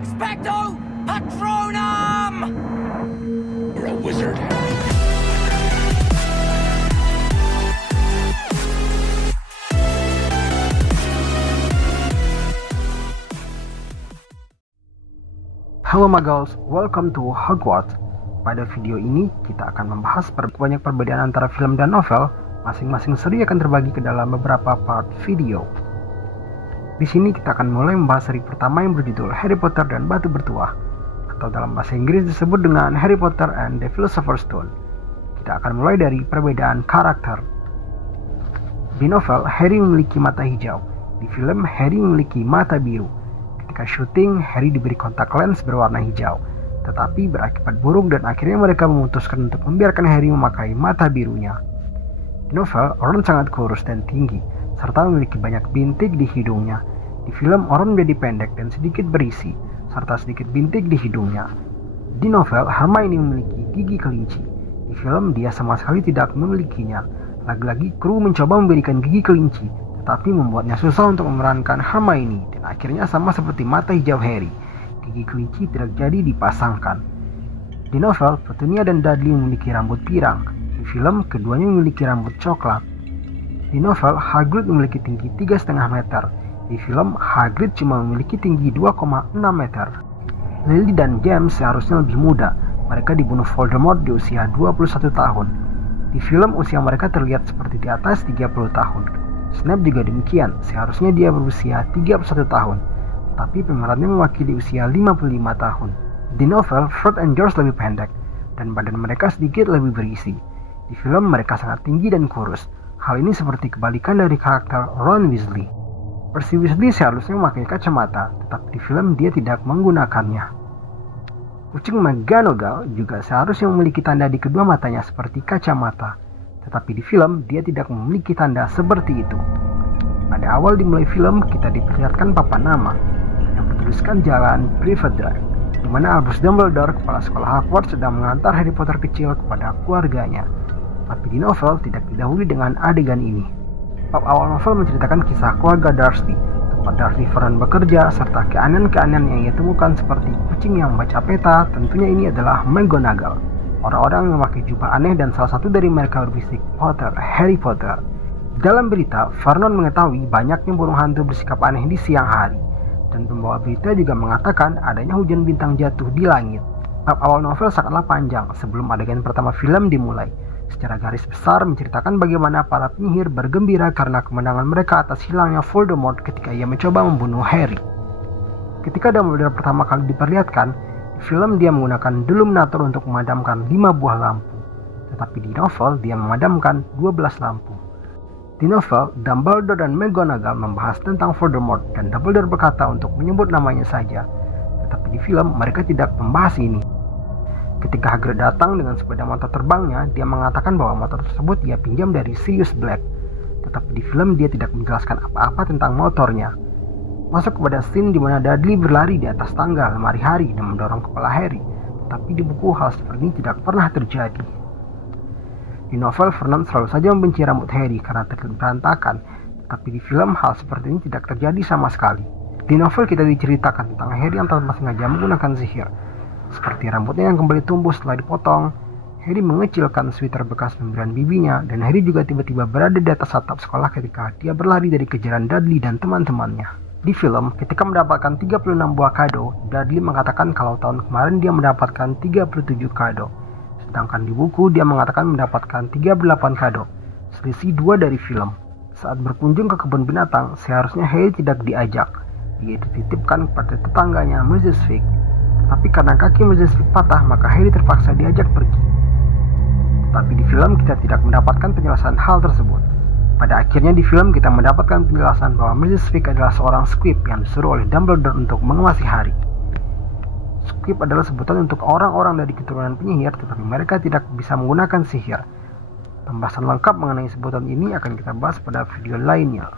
Expecto Patronum! You're a wizard, Harry. Halo Muggles, welcome to Hogwarts. Pada video ini kita akan membahas banyak perbedaan antara film dan novel. Masing-masing seri akan terbagi ke dalam beberapa part video. Di sini kita akan mulai membahas seri pertama yang berjudul Harry Potter dan Batu Bertuah, atau dalam bahasa Inggris disebut dengan Harry Potter and the Philosopher's Stone. Kita akan mulai dari perbedaan karakter. Di novel, Harry memiliki mata hijau. Di film, Harry memiliki mata biru. Ketika syuting, Harry diberi kontak lens berwarna hijau, tetapi berakibat buruk dan akhirnya mereka memutuskan untuk membiarkan Harry memakai mata birunya. Di novel, Ron sangat kurus dan tinggi, serta memiliki banyak bintik di hidungnya. Di film, Ron menjadi pendek dan sedikit berisi, serta sedikit bintik di hidungnya. Di novel, Hermione memiliki gigi kelinci. Di film, dia sama sekali tidak memilikinya. Lagi-lagi, kru mencoba memberikan gigi kelinci, tetapi membuatnya susah untuk memerankan Hermione, dan akhirnya sama seperti mata hijau Harry, gigi kelinci tidak jadi dipasangkan. Di novel, Petunia dan Dudley memiliki rambut pirang. Di film, keduanya memiliki rambut coklat. Di novel, Hagrid memiliki tinggi 3,5 meter. Di film, Hagrid cuma memiliki tinggi 2,6 meter. Lily dan James seharusnya lebih muda. Mereka dibunuh Voldemort di usia 21 tahun. Di film, usia mereka terlihat seperti di atas 30 tahun. Snape juga demikian, seharusnya dia berusia 31 tahun, tapi pemerannya mewakili usia 55 tahun. Di novel, Fred dan George lebih pendek, dan badan mereka sedikit lebih berisi. Di film, mereka sangat tinggi dan kurus. Hal ini seperti kebalikan dari karakter Ron Weasley. Percy Weasley seharusnya memakai kacamata, tetapi di film dia tidak menggunakannya. Kucing McGonagall juga seharusnya memiliki tanda di kedua matanya seperti kacamata, tetapi di film dia tidak memiliki tanda seperti itu. Pada awal dimulai film, kita diperlihatkan papan nama yang bertuliskan Jalan Privet-Drive, di mana Albus Dumbledore, kepala sekolah Hogwarts, sedang mengantar Harry Potter kecil kepada keluarganya. Tapi di novel tidak didahului dengan adegan ini. Bab awal novel menceritakan kisah keluarga Dursley, tempat Dursley Vernon bekerja, serta keanehan-keanehan yang ia temukan seperti kucing yang membaca peta. Tentunya ini adalah McGonagall. Orang-orang yang memakai jubah aneh dan salah satu dari mereka berbisik Potter, Harry Potter. Dalam berita, Vernon mengetahui banyaknya burung hantu bersikap aneh di siang hari, dan pembawa berita juga mengatakan adanya hujan bintang jatuh di langit. Bab awal novel sangatlah panjang sebelum adegan pertama film dimulai. Secara garis besar menceritakan bagaimana para penyihir bergembira karena kemenangan mereka atas hilangnya Voldemort ketika ia mencoba membunuh Harry. Ketika Dumbledore pertama kali diperlihatkan, di film dia menggunakan Deluminator untuk memadamkan 5 buah lampu, tetapi di novel dia memadamkan 12 lampu. Di novel, Dumbledore dan McGonagall membahas tentang Voldemort dan Dumbledore berkata untuk menyebut namanya saja, tetapi di film mereka tidak membahas ini. Ketika Hagrid datang dengan sepeda motor terbangnya, dia mengatakan bahwa motor tersebut ia pinjam dari Sirius Black, tetapi di film dia tidak menjelaskan apa-apa tentang motornya. Masuk kepada scene di mana Dudley berlari di atas tangga lemari Harry dan mendorong kepala Harry, tapi di buku hal seperti ini tidak pernah terjadi. Di novel, Vernon selalu saja membenci rambut Harry karena terlihat berantakan, tapi di film hal seperti ini tidak terjadi sama sekali. Di novel kita diceritakan tentang Harry yang tanpa sengaja menggunakan sihir, seperti rambutnya yang kembali tumbuh setelah dipotong. Harry mengecilkan sweater bekas pemberian bibinya, dan Harry juga tiba-tiba berada di atas atap sekolah ketika dia berlari dari kejaran Dudley dan teman-temannya. Di film, ketika mendapatkan 36 buah kado, Dudley mengatakan kalau tahun kemarin dia mendapatkan 37 kado. Sedangkan di buku dia mengatakan mendapatkan 38 kado, selisih 2 dari film. Saat berkunjung ke kebun binatang, seharusnya Harry tidak diajak. Dia dititipkan kepada tetangganya Mrs. Fig. Tapi karena kaki Mrs. Fig patah, maka Harry terpaksa diajak pergi. Tetapi di film kita tidak mendapatkan penjelasan hal tersebut. Pada akhirnya di film kita mendapatkan penjelasan bahwa Mrs. Fig adalah seorang squib yang disuruh oleh Dumbledore untuk mengawasi Harry. Squib adalah sebutan untuk orang-orang dari keturunan penyihir, tetapi mereka tidak bisa menggunakan sihir. Pembahasan lengkap mengenai sebutan ini akan kita bahas pada video lainnya.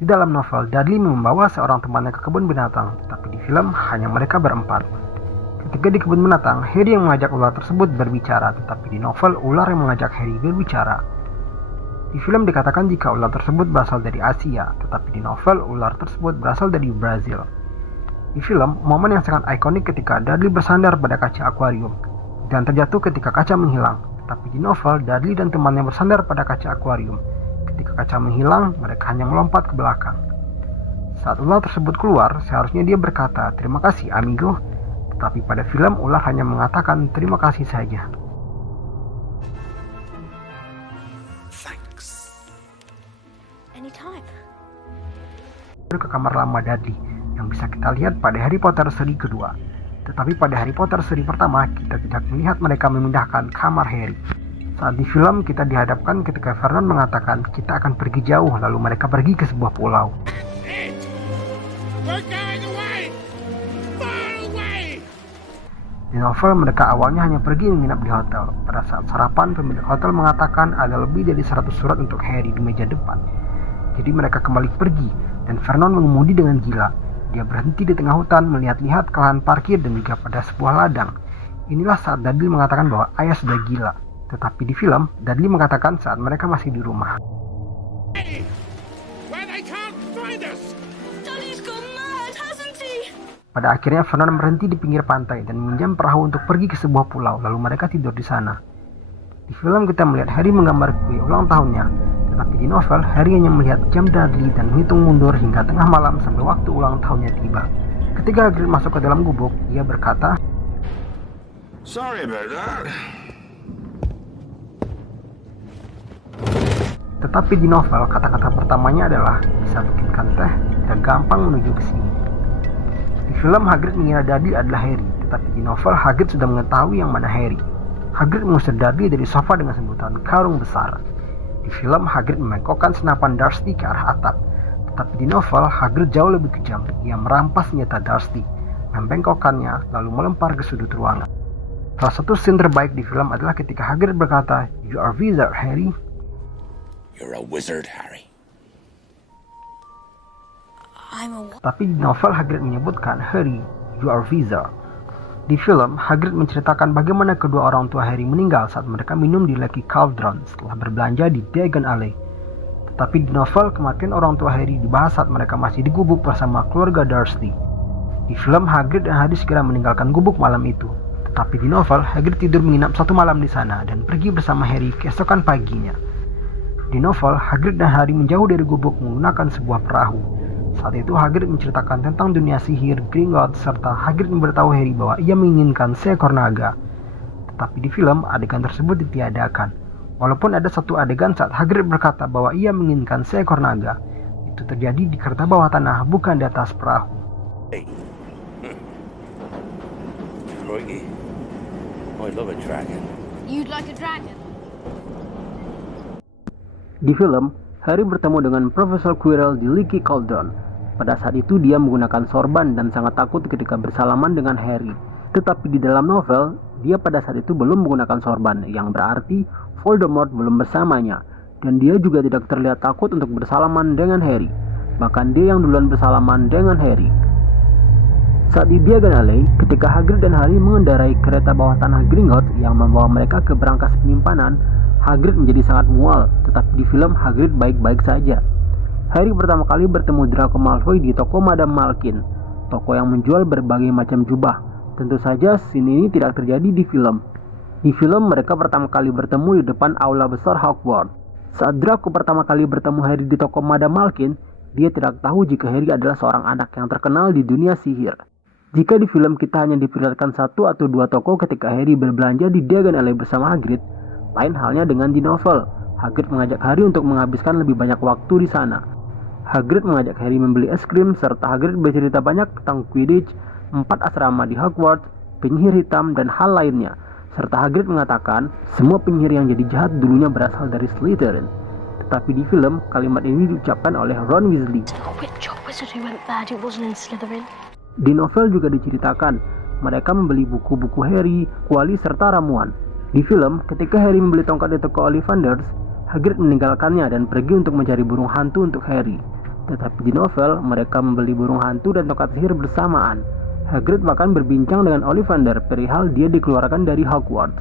Di dalam novel, Dudley membawa seorang temannya ke kebun binatang, tetapi di film hanya mereka berempat. Ketika di kebun binatang, Harry yang mengajak ular tersebut berbicara, tetapi di novel ular yang mengajak Harry berbicara. Di film dikatakan jika ular tersebut berasal dari Asia, tetapi di novel ular tersebut berasal dari Brazil. Di film, momen yang sangat ikonik ketika Dudley bersandar pada kaca akuarium dan terjatuh ketika kaca menghilang. Tetapi di novel, Dudley dan temannya bersandar pada kaca akuarium. Ketika kaca menghilang, mereka hanya melompat ke belakang. Saat ular tersebut keluar, seharusnya dia berkata, "Terima kasih, amigo." Tetapi pada film, ular hanya mengatakan terima kasih saja. Thanks. Anytime. Ke kamar lama Dudley yang bisa kita lihat pada Harry Potter seri kedua. Tetapi pada Harry Potter seri pertama, kita tidak melihat mereka memindahkan kamar Harry. Saat di film, kita dihadapkan ketika Vernon mengatakan kita akan pergi jauh, lalu mereka pergi ke sebuah pulau. Di novel, mereka awalnya hanya pergi menginap di hotel. Pada saat sarapan, pemilik hotel mengatakan ada lebih dari 100 surat untuk Harry di meja depan. Jadi mereka kembali pergi, dan Vernon mengemudi dengan gila. Dia berhenti di tengah hutan, melihat-lihat ke lahan parkir dan juga pada sebuah ladang. Inilah saat Dudley mengatakan bahwa ayah sudah gila. Tetapi di film, Dudley mengatakan saat mereka masih di rumah. Pada akhirnya Vernon berhenti di pinggir pantai dan meminjam perahu untuk pergi ke sebuah pulau, lalu mereka tidur di sana. Di film kita melihat Harry menggambar kue ulang tahunnya, tetapi di novel Harry hanya melihat jam Dudley dan menghitung mundur hingga tengah malam sampai waktu ulang tahunnya tiba. Ketika Hagrid masuk ke dalam gubuk, ia berkata, Sorry about that. Tetapi di novel, kata-kata pertamanya adalah bisa bikinkan teh, tidak gampang menuju ke sini. Di film, Hagrid mengira Dudley adalah Harry, tetapi di novel, Hagrid sudah mengetahui yang mana Harry. Hagrid mengusir Dudley dari sofa dengan sebutan karung besar. Di film, Hagrid membengkokkan senapan Dursley ke arah atap. Tetapi di novel, Hagrid jauh lebih kejam. Ia merampas senjata Dursley, membengkokkannya, lalu melempar ke sudut ruangan. Salah satu scene terbaik di film adalah ketika Hagrid berkata, "You are wizard, Harry." You're a wizard, Harry. Tapi di novel, Hagrid menyebutkan, "Harry, you are wizard." Di film, Hagrid menceritakan bagaimana kedua orang tua Harry meninggal saat mereka minum di Lucky Cauldron setelah berbelanja di Diagon Alley. Tetapi di novel, kematian orang tua Harry dibahas saat mereka masih di gubuk bersama keluarga Dursley. Di film, Hagrid dan Harry segera meninggalkan gubuk malam itu. Tetapi di novel, Hagrid tidur menginap satu malam di sana dan pergi bersama Harry keesokan paginya. Di novel, Hagrid dan Harry menjauh dari gubuk menggunakan sebuah perahu. Saat itu Hagrid menceritakan tentang dunia sihir Gringotts serta Hagrid memberitahu Harry bahwa ia menginginkan seekor naga. Tetapi di film, adegan tersebut ditiadakan. Walaupun ada satu adegan saat Hagrid berkata bahwa ia menginginkan seekor naga, itu terjadi di kereta bawah tanah, bukan di atas perahu. Hey. Crikey. I'd love a dragon. You'd like a dragon? Di film, Harry bertemu dengan Profesor Quirrell di Leaky Cauldron. Pada saat itu dia menggunakan sorban dan sangat takut ketika bersalaman dengan Harry. Tetapi di dalam novel, dia pada saat itu belum menggunakan sorban, yang berarti Voldemort belum bersamanya. Dan dia juga tidak terlihat takut untuk bersalaman dengan Harry. Bahkan dia yang duluan bersalaman dengan Harry. Saat di Diagon Alley, ketika Hagrid dan Harry mengendarai kereta bawah tanah Gringotts yang membawa mereka ke berangkas penyimpanan, Hagrid menjadi sangat mual, tetapi di film Hagrid baik-baik saja. Harry pertama kali bertemu Draco Malfoy di toko Madame Malkin, toko yang menjual berbagai macam jubah. Tentu saja scene ini tidak terjadi di film. Di film mereka pertama kali bertemu di depan aula besar Hogwarts. Saat Draco pertama kali bertemu Harry di toko Madame Malkin, dia tidak tahu jika Harry adalah seorang anak yang terkenal di dunia sihir. Jika di film kita hanya diperlihatkan satu atau dua toko ketika Harry berbelanja di Diagon Alley bersama Hagrid, lain halnya dengan di novel. Hagrid mengajak Harry untuk menghabiskan lebih banyak waktu di sana. Hagrid mengajak Harry membeli es krim, serta Hagrid bercerita banyak tentang Quidditch, 4 asrama di Hogwarts, penyihir hitam, dan hal lainnya. Serta Hagrid mengatakan, semua penyihir yang jadi jahat dulunya berasal dari Slytherin. Tetapi di film, kalimat ini diucapkan oleh Ron Weasley. Di novel juga diceritakan, mereka membeli buku-buku Harry, kuali, serta ramuan. Di film, ketika Harry membeli tongkat di toko Ollivanders, Hagrid meninggalkannya dan pergi untuk mencari burung hantu untuk Harry. Tetapi di novel, mereka membeli burung hantu dan tongkat sihir bersamaan. Hagrid bahkan berbincang dengan Ollivander perihal dia dikeluarkan dari Hogwarts.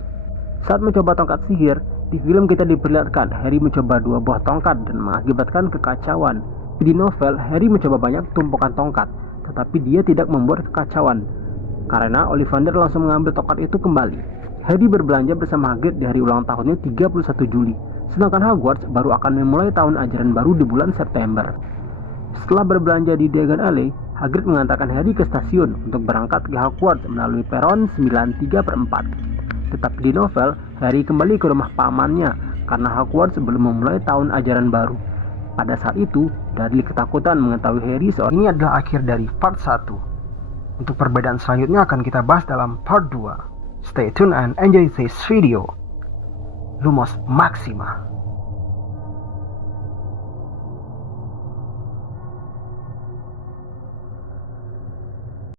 Saat mencoba tongkat sihir, di film kita diperlihatkan Harry mencoba 2 buah tongkat dan mengakibatkan kekacauan. Di novel, Harry mencoba banyak tumpukan tongkat, tetapi dia tidak membuat kekacauan, karena Ollivander langsung mengambil tongkat itu kembali. Harry berbelanja bersama Hagrid di hari ulang tahunnya 31 Juli, sedangkan Hogwarts baru akan memulai tahun ajaran baru di bulan September. Setelah berbelanja di Diagon Alley, Hagrid mengantarkan Harry ke stasiun untuk berangkat ke Hogwarts melalui peron 93/4. Tetapi di novel, Harry kembali ke rumah pamannya karena Hogwarts belum memulai tahun ajaran baru. Pada saat itu, Dudley ketakutan mengetahui Harry soal ini adalah akhir dari part 1. Untuk perbedaan selanjutnya akan kita bahas dalam part 2. Stay tuned and enjoy this video. Lumos Maxima.